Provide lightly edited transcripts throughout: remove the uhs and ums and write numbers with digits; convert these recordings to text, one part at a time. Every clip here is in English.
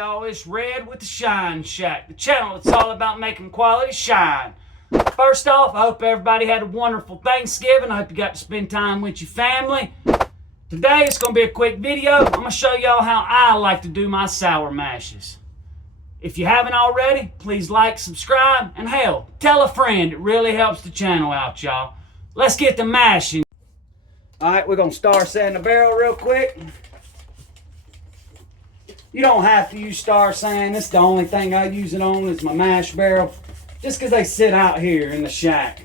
y'all, it's Red with the Shine Shack, the channel that's all about making quality shine. First off, I hope everybody had a wonderful Thanksgiving. I hope you got to spend time with your family. Today it's going to be a quick video. I'm going to show y'all how I like to do my sour mashes. If you haven't already, please like, subscribe, and hell, tell a friend. It really helps the channel out, y'all. Let's get to mashing. Alright, we're going to start setting the barrel real quick. You don't have to use star sand. This is the only thing I use it on is my mash barrel. Just because they sit out here in the shack.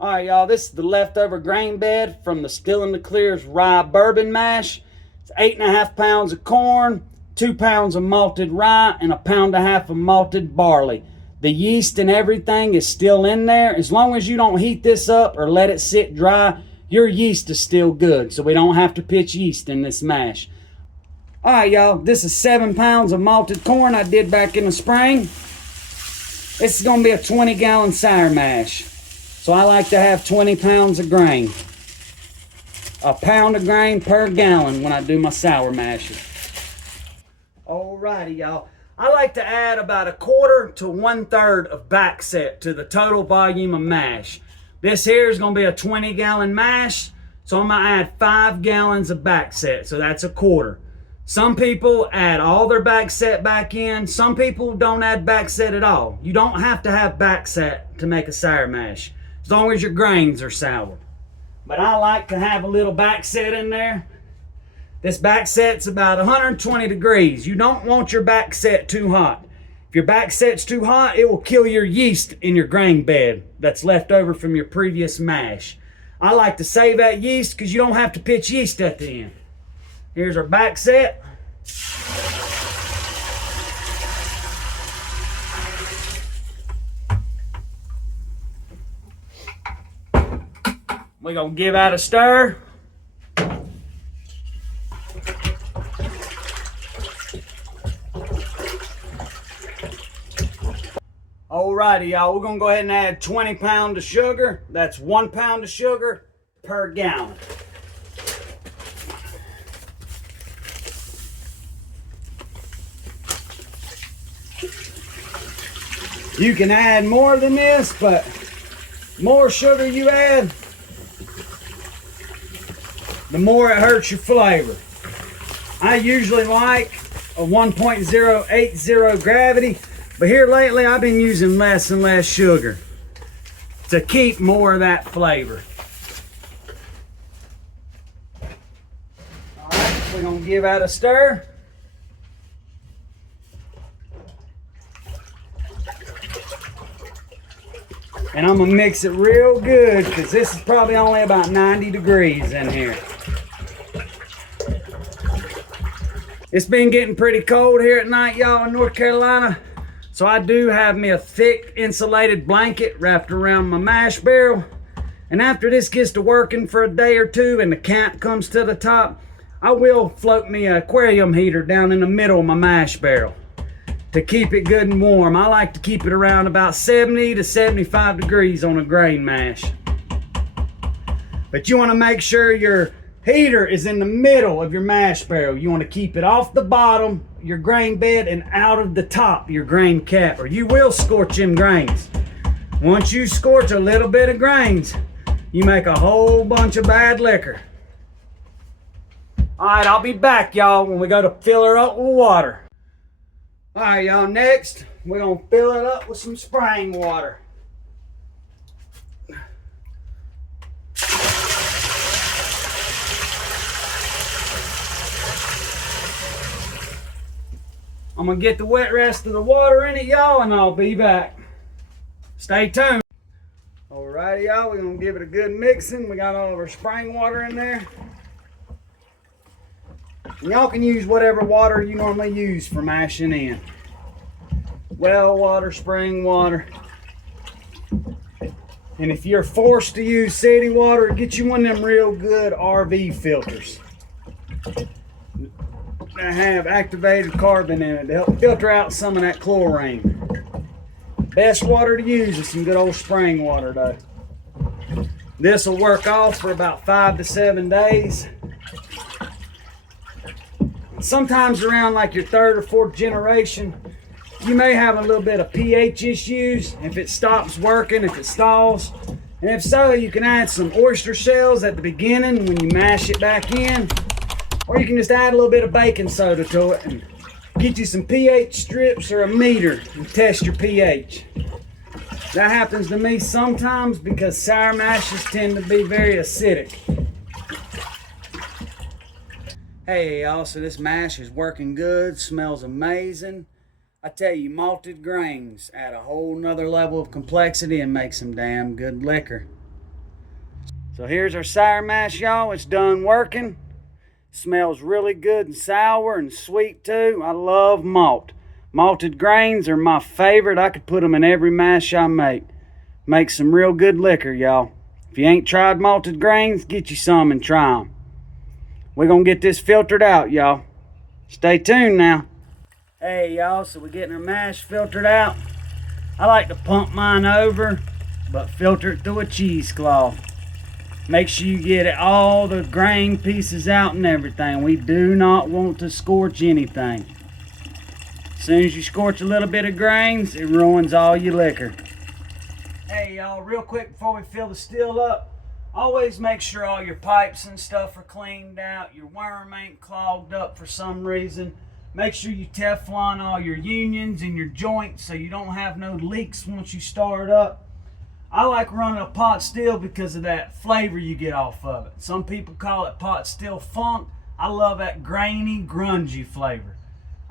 Alright y'all, this is the leftover grain bed from the Still in the Clear's rye bourbon mash. It's 8.5 pounds of corn, 2 pounds of malted rye, and 1.5 pounds of malted barley. The yeast and everything is still in there. As long as you don't heat this up or let it sit dry, your yeast is still good. So we don't have to pitch yeast in this mash. Alright y'all, this is 7 pounds of malted corn I did back in the spring. This is going to be a 20-gallon sour mash. So I like to have 20 pounds of grain. 1 pound of grain per gallon when I do my sour mashes. Alrighty y'all, I like to add about 1/4 to 1/3 of back set to the total volume of mash. This here is going to be a 20-gallon mash, so I'm going to add 5 gallons of back set, so that's 1/4. Some people add all their back set back in. Some people don't add back set at all. You don't have to have back set to make a sour mash, as long as your grains are sour. But I like to have a little back set in there. This back set's about 120 degrees. You don't want your back set too hot. If your back set's too hot, it will kill your yeast in your grain bed that's left over from your previous mash. I like to save that yeast because you don't have to pitch yeast at the end. Here's our back set. We're going to give that a stir. Alrighty y'all, we're going to go ahead and add 20 pounds of sugar. That's 1 pound of sugar per gallon. You can add more than this, but more sugar you add, the more it hurts your flavor. I usually like a 1.080 gravity, but here lately I've been using less and less sugar to keep more of that flavor. All right, we're gonna give that a stir. And I'm gonna mix it real good because this is probably only about 90 degrees in here. It's been getting pretty cold here at night, y'all, in North Carolina. So I do have me a thick insulated blanket wrapped around my mash barrel. And after this gets to working for a day or two and the cap comes to the top, I will float me an aquarium heater down in the middle of my mash barrel to keep it good and warm. I like to keep it around about 70 to 75 degrees on a grain mash. But you want to make sure your heater is in the middle of your mash barrel. You want to keep it off the bottom, your grain bed, and out of the top, your grain cap, or you will scorch them grains. Once you scorch a little bit of grains, you make a whole bunch of bad liquor. All right, I'll be back, y'all, when we go to fill her up with water. All right, y'all, next, we're going to fill it up with some spring water. I'm going to get the wet rest of the water in it, y'all, and I'll be back. Stay tuned. Alrighty, y'all, we're going to give it a good mixing. We got all of our spring water in there. Y'all can use whatever water you normally use for mashing in. Well water, spring water. And if you're forced to use city water, get you one of them real good RV filters that have activated carbon in it to help filter out some of that chlorine. Best water to use is some good old spring water though. This will work off for about 5 to 7 days. Sometimes around like your third or fourth generation, you may have a little bit of pH issues. If it stops working, if it stalls. And if so, you can add some oyster shells at the beginning when you mash it back in. Or you can just add a little bit of baking soda to it and get you some pH strips or a meter and test your pH. That happens to me sometimes because sour mashes tend to be very acidic. Hey y'all, so this mash is working good, smells amazing. I tell you, malted grains add a whole nother level of complexity and make some damn good liquor. So here's our sour mash, y'all. It's done working. Smells really good and sour and sweet too. I love malt. Malted grains are my favorite. I could put them in every mash I make. Make some real good liquor, y'all. If you ain't tried malted grains, get you some and try them. We're gonna get this filtered out, y'all. Stay tuned now. Hey y'all, so we're getting our mash filtered out. I like to pump mine over, but filter it through a cheesecloth. Make sure you get all the grain pieces out and everything. We do not want to scorch anything. As soon as you scorch a little bit of grains, it ruins all your liquor. Hey y'all, real quick before we fill the still up, always make sure all your pipes and stuff are cleaned out, your worm ain't clogged up for some reason. Make sure you Teflon all your unions and your joints so you don't have no leaks once you start up. I like running a pot still because of that flavor you get off of it. Some people call it pot still funk. I love that grainy, grungy flavor.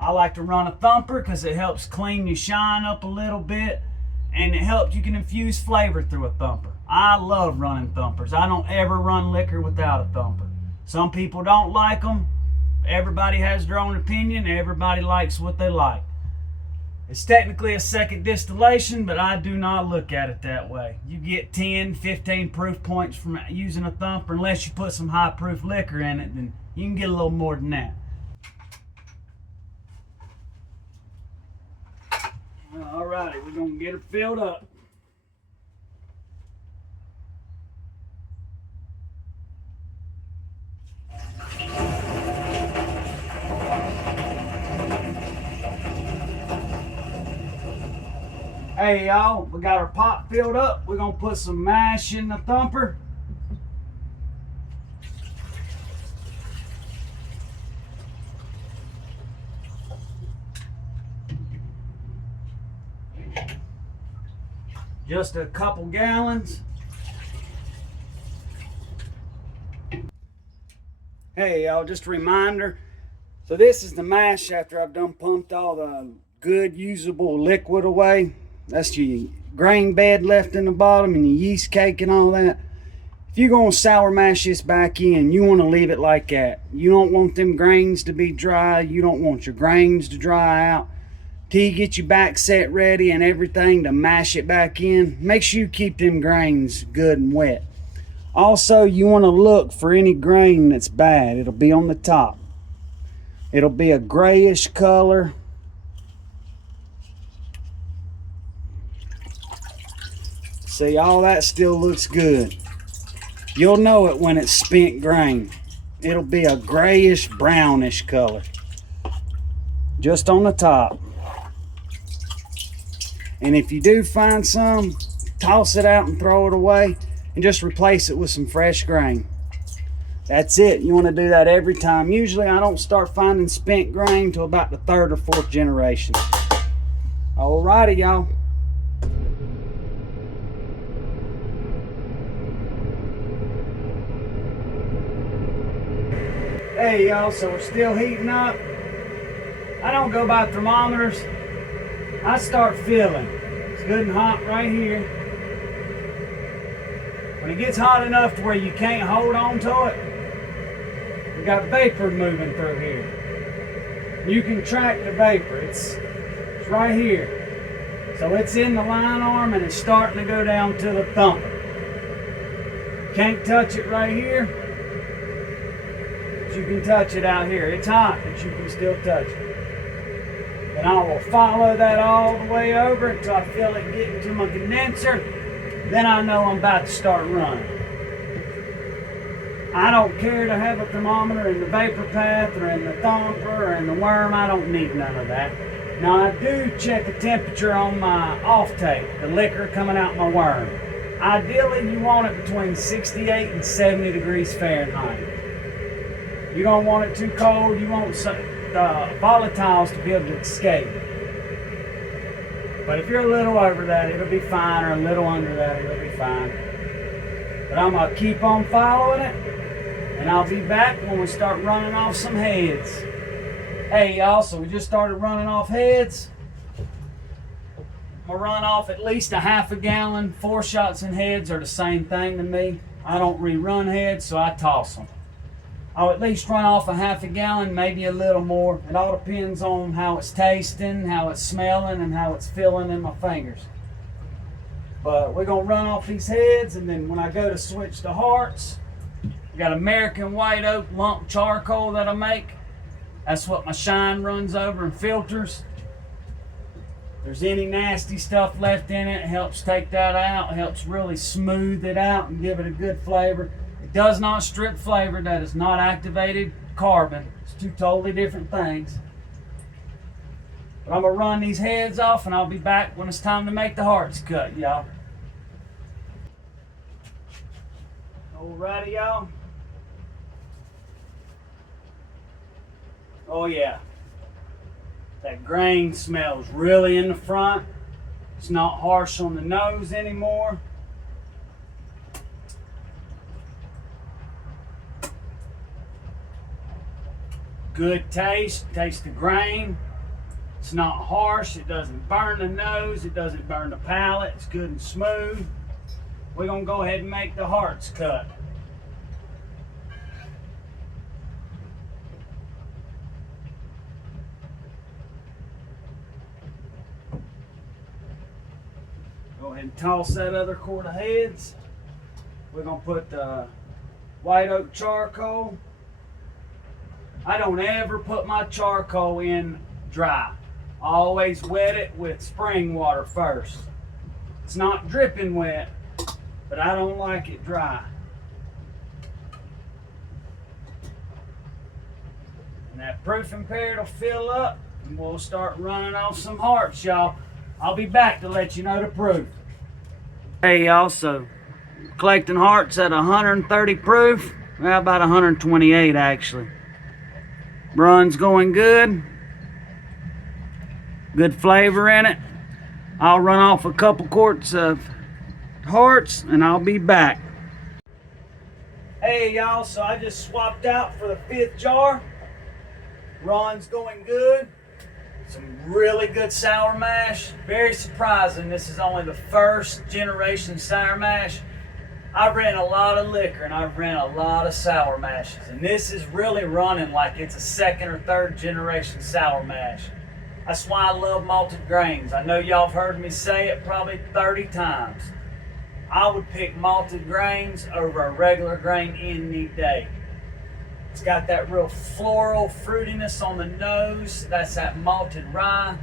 I like to run a thumper because it helps clean your shine up a little bit, and it helps you can infuse flavor through a thumper. I love running thumpers. I don't ever run liquor without a thumper. Some people don't like them. Everybody has their own opinion. Everybody likes what they like. It's technically a second distillation, but I do not look at it that way. You get 10, 15 proof points from using a thumper. Unless you put some high proof liquor in it, then you can get a little more than that. Alrighty, we're gonna get her filled up. Hey y'all, we got our pot filled up. We're gonna put some mash in the thumper. Just a couple gallons. Hey y'all, just a reminder. So this is the mash after I've done pumped all the good usable liquid away. That's your grain bed left in the bottom and your yeast cake and all that. If you're gonna sour mash this back in, you wanna leave it like that. You don't want them grains to be dry. You don't want your grains to dry out. Till you get your back set ready and everything to mash it back in, make sure you keep them grains good and wet. Also, you wanna look for any grain that's bad. It'll be on the top. It'll be a grayish color. See, all that still looks good. You'll know it when it's spent grain. It'll be a grayish, brownish color. Just on the top. And if you do find some, toss it out and throw it away and just replace it with some fresh grain. That's it. You want to do that every time. Usually I don't start finding spent grain till about the third or fourth generation. Alrighty, y'all. Hey y'all, so we're still heating up. I don't go by thermometers. I start feeling. It's good and hot right here. When it gets hot enough to where you can't hold on to it, we got vapor moving through here. You can track the vapor. It's right here. So it's in the line arm and it's starting to go down to the thumper. Can't touch it right here. You can touch it out here. It's hot, but you can still touch it. And I will follow that all the way over until I feel it getting to my condenser. Then I know I'm about to start running. I don't care to have a thermometer in the vapor path or in the thumper or in the worm. I don't need none of that. Now I do check the temperature on my off take, the liquor coming out my worm. Ideally you want it between 68 and 70 degrees Fahrenheit. You don't want it too cold. You want the volatiles to be able to escape. But if you're a little over that, it'll be fine, or a little under that, it'll be fine. But I'm gonna keep on following it, and I'll be back when we start running off some heads. Hey y'all, so we just started running off heads. I'm gonna run off at least a half a gallon. 4 shots in heads are the same thing to me. I don't rerun heads, so I toss them. I'll at least run off a half a gallon, maybe a little more. It all depends on how it's tasting, how it's smelling, and how it's feeling in my fingers. But we're gonna run off these heads, and then when I go to switch to hearts, I got American white oak lump charcoal that I make. That's what my shine runs over and filters. If there's any nasty stuff left in it, it helps take that out. It helps really smooth it out and give it a good flavor. It does not strip flavor. That is not activated carbon. It's 2 totally different things. But I'm gonna run these heads off, and I'll be back when it's time to make the hearts cut, y'all. Alrighty, y'all. Oh yeah, that grain smells really in the front. It's not harsh on the nose anymore. Good taste, taste the grain. It's not harsh, it doesn't burn the nose, it doesn't burn the palate, it's good and smooth. We're gonna go ahead and make the hearts cut. Go ahead and toss that other quart of heads. We're gonna put the white oak charcoal. I don't ever put my charcoal in dry. I always wet it with spring water first. It's not dripping wet, but I don't like it dry. And that proofing period will fill up, and we'll start running off some hearts, y'all. I'll be back to let you know the proof. Hey y'all, so collecting hearts at 130 proof. Well, about 128 actually. Run's going good. Good flavor in it. I'll run off a couple quarts of hearts and I'll be back. Hey y'all, so I just swapped out for the 5th jar. Run's going good. Some really good sour mash. Very surprising. This is only the 1st generation sour mash. I've ran a lot of liquor and I've ran a lot of sour mashes, and this is really running like it's a 2nd or 3rd generation sour mash. That's why I love malted grains. I know y'all have heard me say it probably 30 times. I would pick malted grains over a regular grain any day. It's got that real floral fruitiness on the nose. That's that malted rye.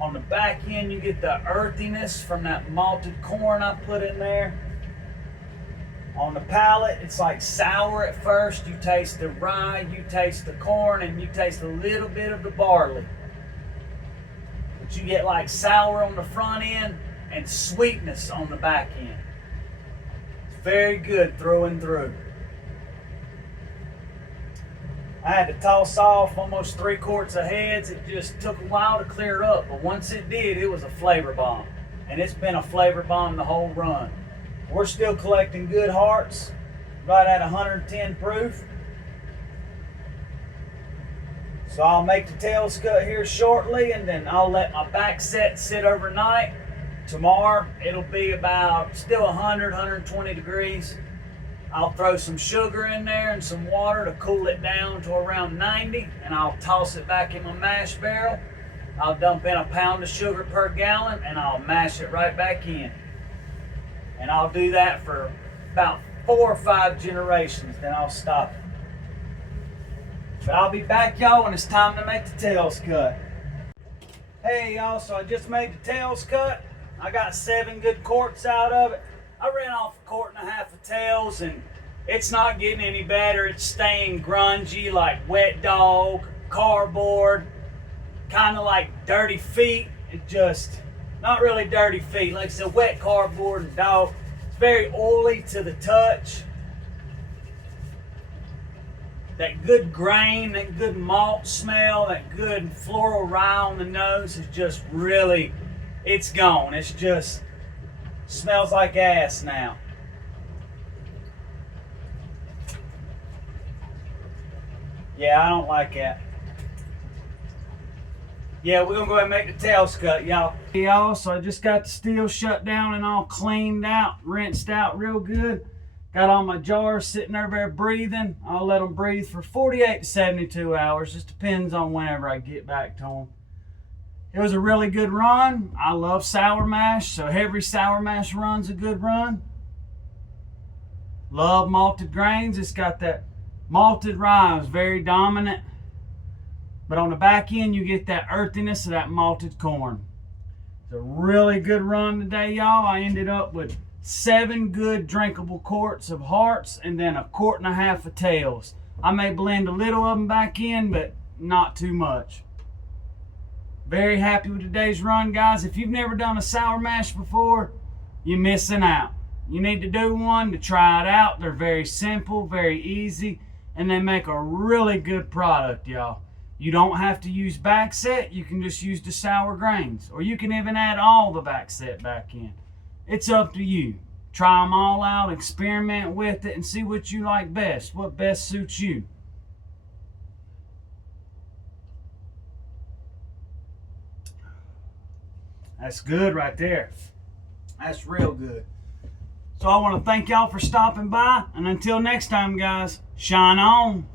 On the back end, you get the earthiness from that malted corn I put in there. On the palate, it's like sour at first. You taste the rye, you taste the corn, and you taste a little bit of the barley. But you get like sour on the front end and sweetness on the back end. It's very good through and through. I had to toss off almost 3 quarts of heads. It just took a while to clear up, but once it did, it was a flavor bomb. And it's been a flavor bomb the whole run. We're still collecting good hearts, right at 110 proof. So I'll make the tails cut here shortly, and then I'll let my back set sit overnight. Tomorrow, it'll be about still 100, 120 degrees. I'll throw some sugar in there and some water to cool it down to around 90, and I'll toss it back in my mash barrel. I'll dump in a pound of sugar per gallon, and I'll mash it right back in. And I'll do that for about 4 or 5 generations, then I'll stop it. But I'll be back, y'all, when it's time to make the tails cut. Hey, y'all, so I just made the tails cut. I got 7 good quarts out of it. I ran off 1.5 quarts of tails, and It's not getting any better. It's staying grungy like wet dog, cardboard, kind of like dirty feet. It just, not really dirty feet, like I said, wet cardboard and dog. It's very oily to the touch. That good grain, that good malt smell, that good floral rye on the nose is just really, it's gone. It's just, smells like ass now. Yeah, I don't like that. Yeah, we're gonna go ahead and make the tails cut, y'all. Y'all, so I just got the still shut down and all cleaned out, rinsed out real good. Got all my jars sitting there breathing. I'll let them breathe for 48 to 72 hours. Just depends on whenever I get back to them. It was a really good run. I love sour mash, so every sour mash run's a good run. Love malted grains. It's got that malted rye, is very dominant. But on the back end, you get that earthiness of that malted corn. It's a really good run today, y'all. I ended up with 7 good drinkable quarts of hearts and then 1.5 quarts of tails. I may blend a little of them back in, but not too much. Very happy with today's run, guys. If you've never done a sour mash before, you're missing out. You need to do one to try it out. They're very simple, very easy, and they make a really good product, y'all. You don't have to use back set. You can just use the sour grains, or you can even add all the back set back in. It's up to you. Try them all out, experiment with it, and see what you like best, what best suits you. That's good right there. That's real good. So I want to thank y'all for stopping by, and until next time, guys, shine on.